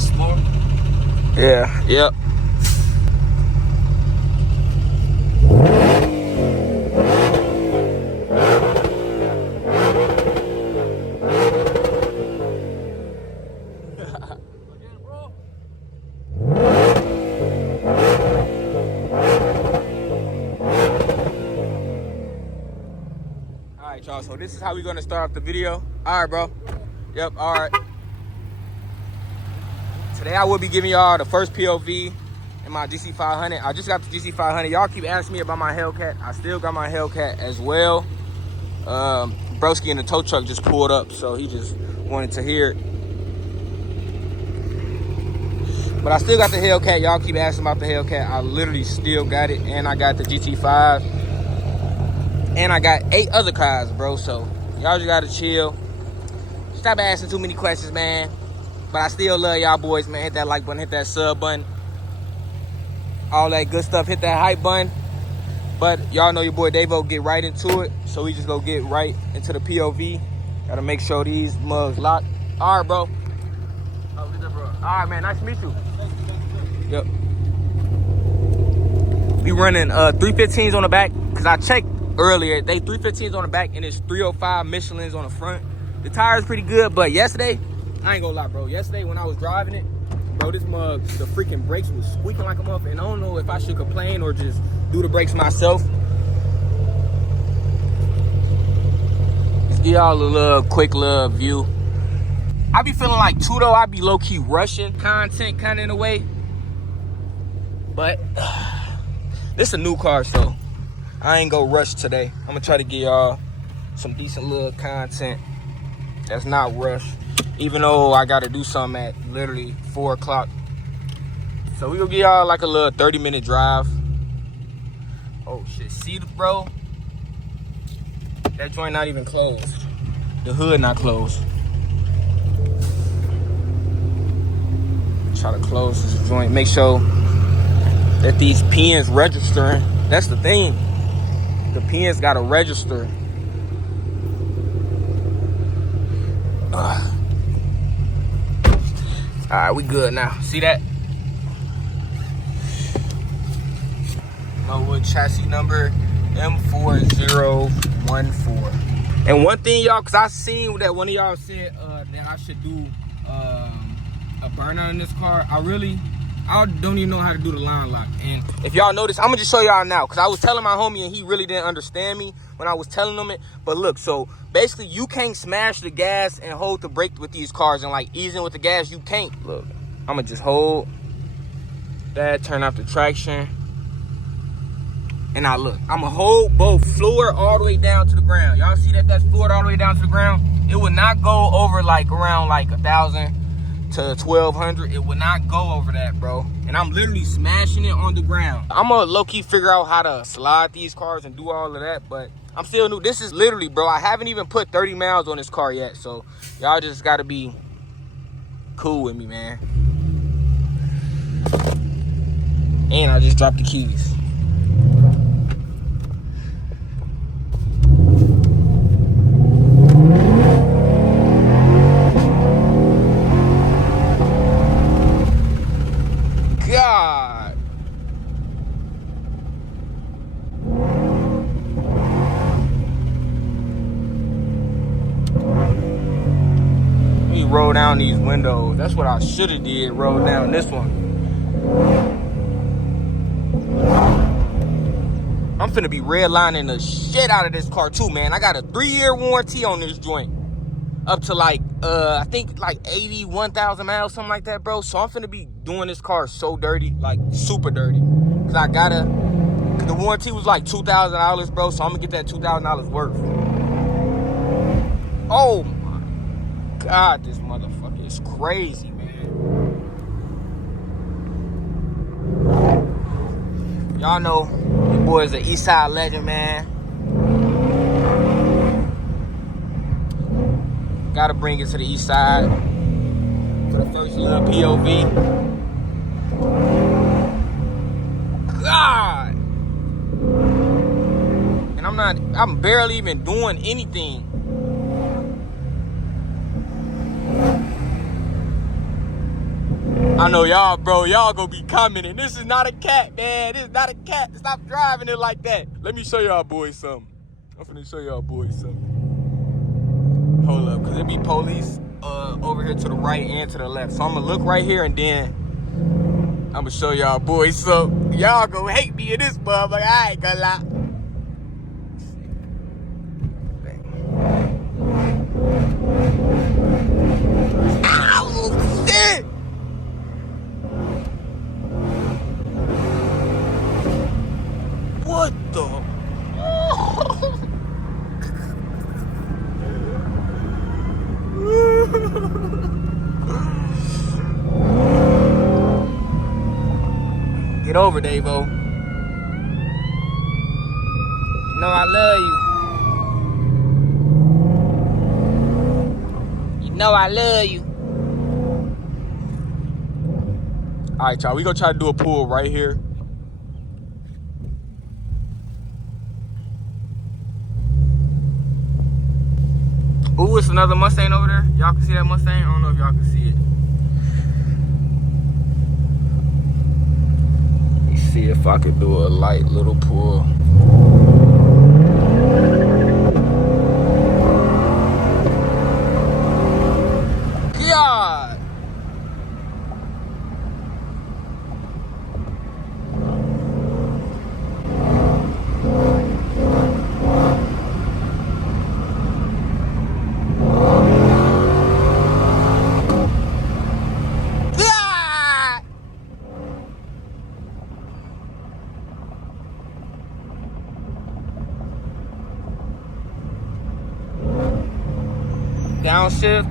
bust more. Yeah, yep. Alright, y'all, so this is how we're gonna start off the video. Alright, bro. Yep, alright. Today I will be giving y'all the first POV in my Gt500. I just got the Gt500. Y'all keep asking me about my Hellcat. I still got my Hellcat as well. Broski in the tow truck just pulled up, so he just wanted to hear it. But I still got the Hellcat. Y'all keep asking about the Hellcat. I literally still got it, and I got the GT5. And I got 8 other cars, bro, so y'all just gotta chill. Stop asking too many questions, man. But I still love y'all boys, man. Hit that like button, hit that sub button. All that good stuff, hit that hype button. But y'all know your boy Davo get right into it. So we just go get right into the POV. Gotta make sure these mugs lock. All right, bro. Oh, what's up, bro? All right, man, nice to meet you. Yep. We running 315s on the back, because I checked earlier. They 315s on the back, and it's 305 Michelins on the front. The tire's pretty good, but yesterday, I ain't gonna lie, bro. Yesterday when I was driving it, bro, this mug, the freaking brakes was squeaking like a muffin. And I don't know if I should complain or just do the brakes myself. Just give y'all a little quick little view. I be feeling like too though, I be low-key rushing content kind of in a way. But this a new car, so I ain't gonna rush today. I'm gonna try to give y'all some decent little content that's not rushed. Even though I gotta do something at literally 4 o'clock. So we gonna give y'all like a little 30-minute drive. Oh shit, see bro? That joint not even closed. The hood not closed. Try to close this joint. Make sure that these pins registering. That's the thing. The pins gotta register. All right, we good now. See that? Norwood chassis number M4014. And one thing, y'all, because I seen that one of y'all said that I should do a burnout in this car. I don't even know how to do the line lock. And if y'all notice, I'm gonna just show y'all now, because I was telling my homie and he really didn't understand me when I was telling him it. But look, so basically you can't smash the gas and hold the brake with these cars and like easing with the gas. You can't. Look, I'm gonna just hold that, turn off the traction. And now look, I'm gonna hold both floor all the way down to the ground. Y'all see that that's floored all the way down to the ground? It would not go over like around like 1,000 to 1,200. It would not go over that, bro. And I'm literally smashing it on the ground. I'm gonna low-key figure out how to slide these cars and do all of that, but I'm still new. This is literally, bro, I haven't even put 30 miles on this car yet, so y'all just gotta be cool with me, man. And I just dropped the keys. God. Let me roll down these windows. That's what I should have did, roll down this one. I'm finna be redlining the shit out of this car too, man. I got a 3-year warranty on this joint. Up to like, I think like 81,000 miles, something like that, bro. So I'm finna be doing this car so dirty, like super dirty. Cause the warranty was like $2,000, bro. So I'm gonna get that $2,000 worth. Oh my God, this motherfucker is crazy, man. Y'all know your boy is an Eastside legend, man. Gotta bring it to the east side for the first little POV. God! And I'm barely even doing anything. know y'all, bro, y'all gonna be commenting. This is not a cat, man. This is not a cat. Stop driving it like that. Let me show y'all boys something. I'm finna show y'all boys something. Hold up, cause it be police over here to the right and to the left. So I'm gonna look right here and then I'm gonna show y'all boys something. Y'all gonna hate me in this motherfucker. I ain't gonna lie. Ow, shit! What the? Get over, Davo. You know I love you. You know I love you. All right, y'all. We gonna try to do a pull right here. Ooh, it's another Mustang over there. Y'all can see that Mustang? I don't know if y'all can see it. Let me see if I could do a light little pull. God! Downshift.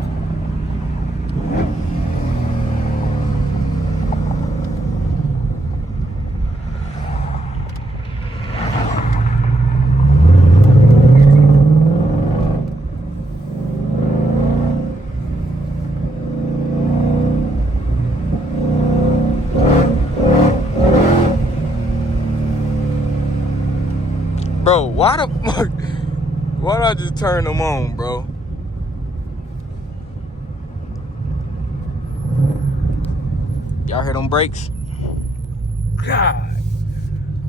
Bro, why the fuck? Why did I just turn them on, bro? Y'all hear them brakes? God.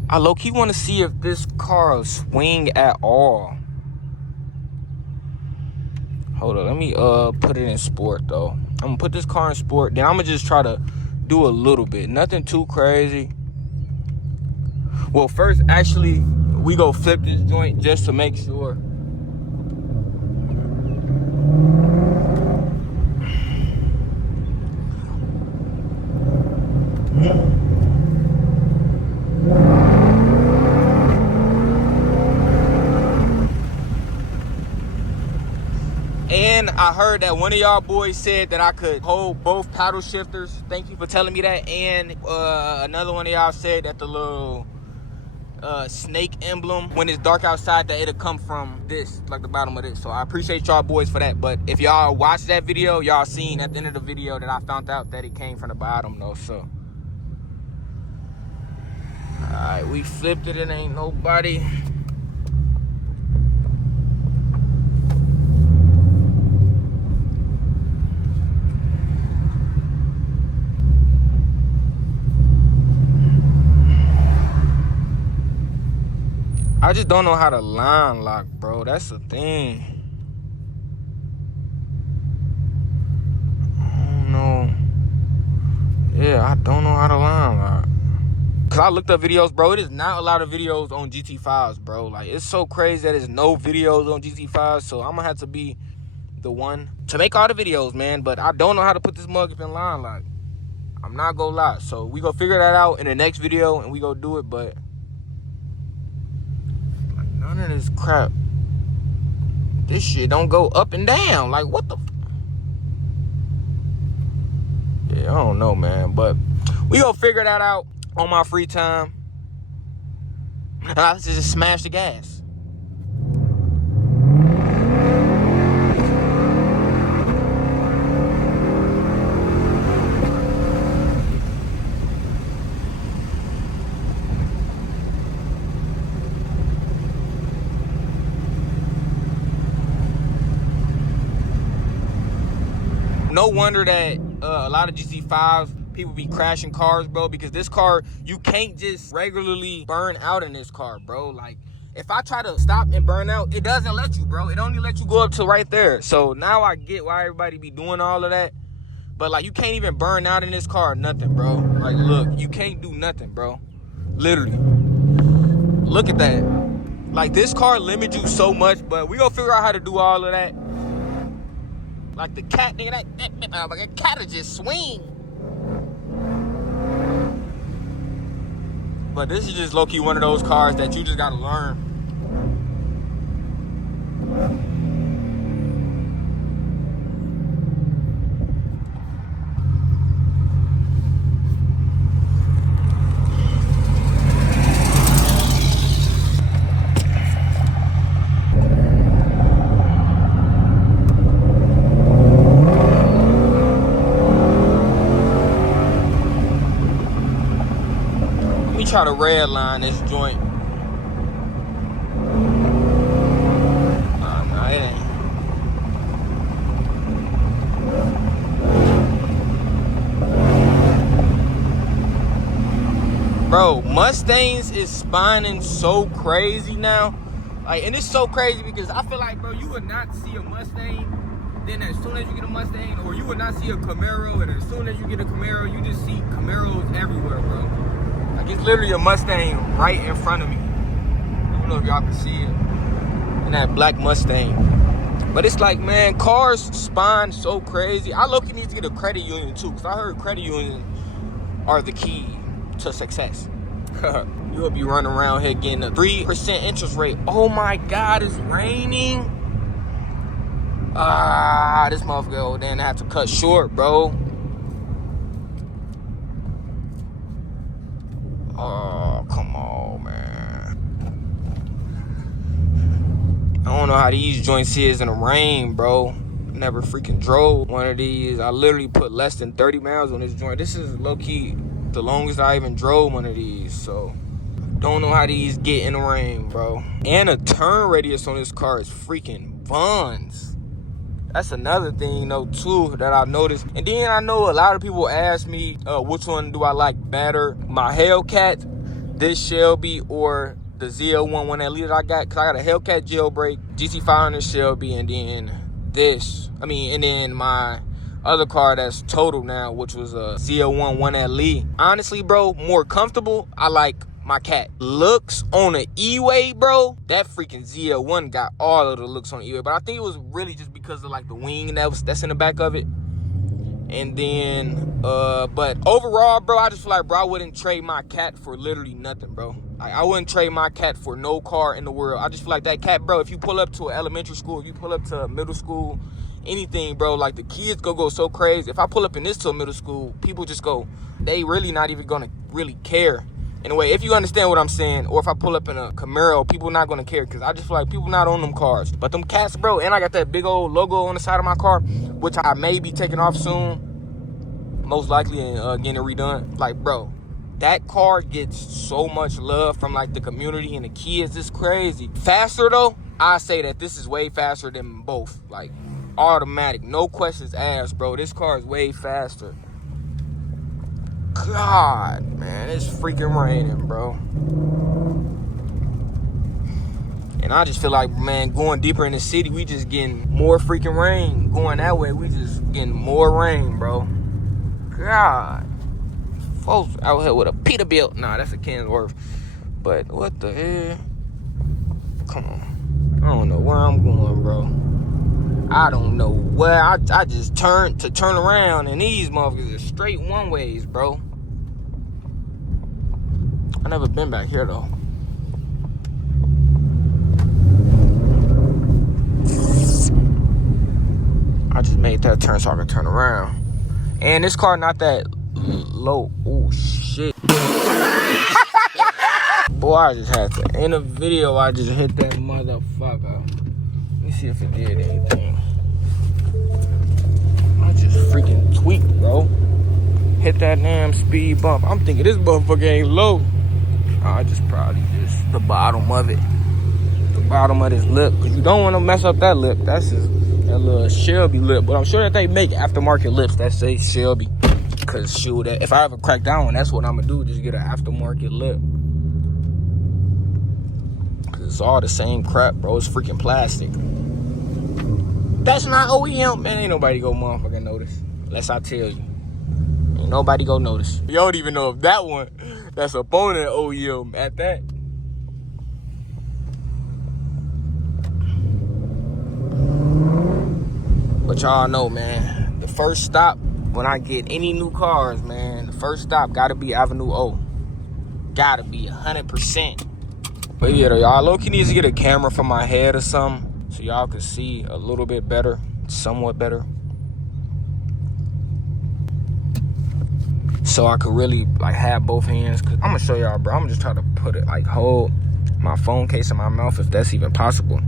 I low-key want to see if this car will swing at all. Hold on, let me put it in sport though. I'm gonna put this car in sport, then I'm gonna just try to do a little bit. Nothing too crazy. Well, first, actually, we go flip this joint just to make sure. And I heard that one of y'all boys said that I could hold both paddle shifters. Thank you for telling me that. And another one of y'all said that the little snake emblem, when it's dark outside, that it'll come from this, like the bottom of this. So I appreciate y'all boys for that. But if y'all watched that video, y'all seen at the end of the video that I found out that it came from the bottom though. So alright, we flipped it. It ain't nobody. I just don't know how to line lock, bro. That's the thing. I don't know. Yeah, I don't know how to line lock. Cause I looked up videos, bro. It is not a lot of videos on GT5s, bro. Like, it's so crazy that there's no videos on GT5s. So I'm gonna have to be the one to make all the videos, man. But I don't know how to put this mug up in line lock. I'm not gonna lie. So we gonna figure that out in the next video and we gonna do it, but none of this crap. This shit don't go up and down. Like, what the? Yeah, I don't know, man. But we gonna figure that out on my free time. Let's just smash the gas. No wonder that a lot of GT5s, people be crashing cars, bro, because this car, you can't just regularly burn out in this car, bro. Like, if I try to stop and burn out, it doesn't let you, bro. It only lets you go up to right there. So now I get why everybody be doing all of that. But, like, you can't even burn out in this car or nothing, bro. Like, look, you can't do nothing, bro. Literally. Look at that. Like, this car limits you so much, but we gonna figure out how to do all of that. Like, the cat, nigga, that cat will just swing. But this is just low-key one of those cars that you just gotta learn. Try to red line this joint. Nah, it ain't. Bro, Mustangs is spawning so crazy now. Like, and it's so crazy because I feel like, bro, you would not see a Mustang, then as soon as you get a Mustang, or you would not see a Camaro, and as soon as you get a Camaro, you just see Camaros everywhere, bro. Like, it's literally a Mustang right in front of me. I don't know if y'all can see it. And that black Mustang. But it's like, man, cars spawn so crazy. I low-key need to get a credit union too, because I heard credit unions are the key to success. You'll be running around here getting a 3% interest rate. Oh my God, it's raining. This motherfucker then have to cut short, bro. Oh, come on, man. I don't know how these joints is in the rain, bro. Never freaking drove one of these. I literally put less than 30 miles on this joint. This is low-key the longest I even drove one of these, so don't know how these get in the rain, bro. And a turn radius on this car is freaking Vons. That's another thing, though, too, that I noticed. And then I know a lot of people ask me, which one do I like better? My Hellcat, this Shelby, or the Z01 one that I got? Because I got a Hellcat jailbreak, Gt500 Shelby, and then this. And then my other car that's total now, which was a Z01 one at Lee. Honestly, bro, more comfortable. I like my cat. Looks on an E-Way, bro. That freaking Z01 got all of the looks on E-Way, but I think it was really just because of like the wing that's in the back of it. And then, but overall, bro, I just feel like, bro, I wouldn't trade my cat for literally nothing, bro. Like, I wouldn't trade my cat for no car in the world. I just feel like that cat, bro, if you pull up to an elementary school, if you pull up to a middle school, anything, bro, like the kids go so crazy. If I pull up in this to a middle school, people just go, they really not even gonna really care. In a way, if you understand what I'm saying, or if I pull up in a Camaro, people not gonna care, because I just feel like people not on them cars. But them cats, bro, and I got that big old logo on the side of my car, which I may be taking off soon, most likely, and getting it redone. Like, bro, that car gets so much love from like the community and the kids. It's crazy. Faster though, I say that this is way faster than both. Like, automatic, no questions asked, bro. This car is way faster. God, man, it's freaking raining, bro. And I just feel like, man, going deeper in the city, we just getting more freaking rain. Going that way, we just getting more rain, bro. God. Folks out here with a Peterbilt. Nah, that's a Kensworth. But what the hell? Come on. I don't know where I'm going, bro. I don't know where. I just turned to turn around, and these motherfuckers are straight one ways, bro. I never been back here though. I just made that turn so I can turn around. And this car not that low. Oh shit. Boy, I just had to. In a video, I just hit that motherfucker. Let me see if it did anything. I just freaking tweaked, bro. Hit that damn speed bump. I'm thinking this motherfucker ain't low. I just probably just the bottom of it. The bottom of this lip. Because you don't want to mess up that lip. That's just that little Shelby lip. But I'm sure that they make aftermarket lips that say Shelby. Cause shoot, if I ever crack down one, that's what I'm gonna do. Just get an aftermarket lip. Cause it's all the same crap, bro. It's freaking plastic. That's not OEM, man. Ain't nobody go motherfucking notice. Unless I tell you. Ain't nobody go notice. You don't even know if that one that's up on that OEM at that. But y'all know, man, the first stop when I get any new cars, man, the first stop gotta be Avenue O. Gotta be 100%. But yeah, y'all low-key needs to get a camera for my head or something so y'all can see a little bit better, somewhat better. So I could really like have both hands. Cause I'm gonna show y'all, bro. I'm just trying to put it like hold my phone case in my mouth if that's even possible.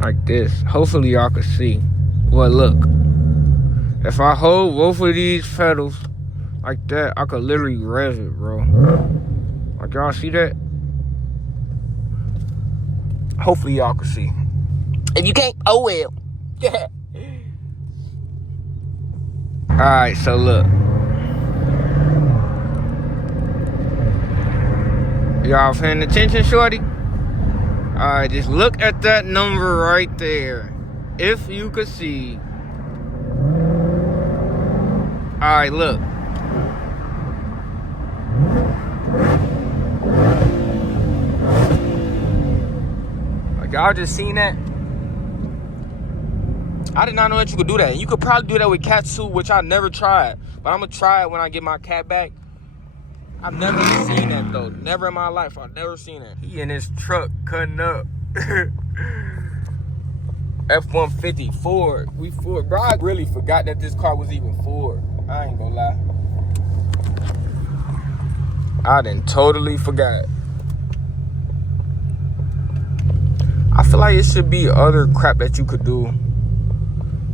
Like this. Hopefully y'all can see. Well, look. If I hold both of these pedals like that, I could literally rev it, bro. Like y'all see that? Hopefully y'all can see. If you can't, oh well. Yeah. Alright, so look. Y'all paying attention, shorty? Alright, just look at that number right there. If you could see. Alright, look. Like, y'all just seen that? I did not know that you could do that. You could probably do that with cat suit, which I never tried. But I'm going to try it when I get my cat back. I've never seen that, though. Never in my life. I've never seen it. He in his truck cutting up. F-150 Ford. We Ford. Bro, I really forgot that this car was even Ford. I ain't gonna lie. I done totally forgot. I feel like it should be other crap that you could do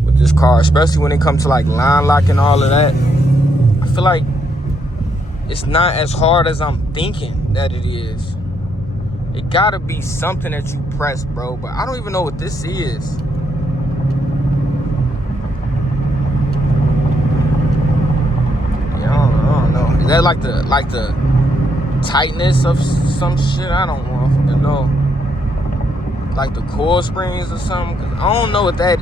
with this car, especially when it comes to like line lock and all of that. I feel like it's not as hard as I'm thinking that it is. It gotta be something that you press, bro, but I don't even know what this is. Yeah, I don't know. Is that like the tightness of some shit? I don't motherfucking know. Like the coil springs or something? Cause I don't know what that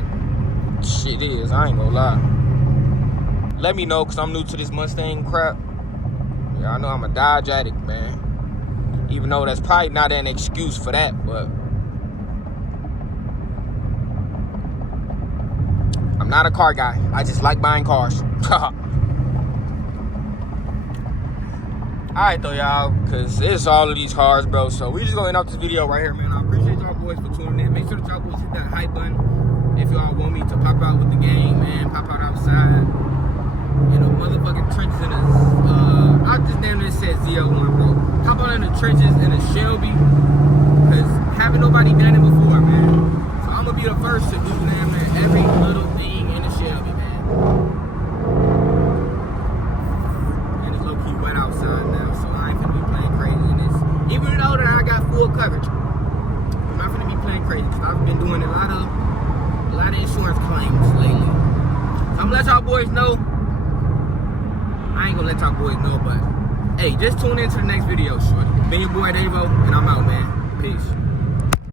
shit is. I ain't gonna lie. Let me know, cause I'm new to this Mustang crap. Yeah, I know I'm a Dodge addict, man. Even though that's probably not an excuse for that, but I'm not a car guy. I just like buying cars. Alright though, y'all, cause it's all of these cars, bro. So we just gonna end off this video right here, man. I appreciate y'all boys for tuning in. Make sure that y'all boys hit that hype button if y'all want me to pop out with the game, man. Pop out outside. In the motherfucking trenches in the, I just damn near said Z01, bro. Hop out in the trenches in a Shelby, cause haven't nobody done it before, man. So I'm gonna be the first to do damn near every little thing in the Shelby, man. And it's low key wet outside now, so I ain't finna be playing crazy in this. Even though that I got full coverage, I'm not finna be playing crazy, cause I've been doing a lot of insurance claims lately. So I'm gonna let y'all boys know. I ain't gonna let y'all boys know, but hey, just tune in to the next video, shorty. Been your boy Davo, and I'm out, man. Peace.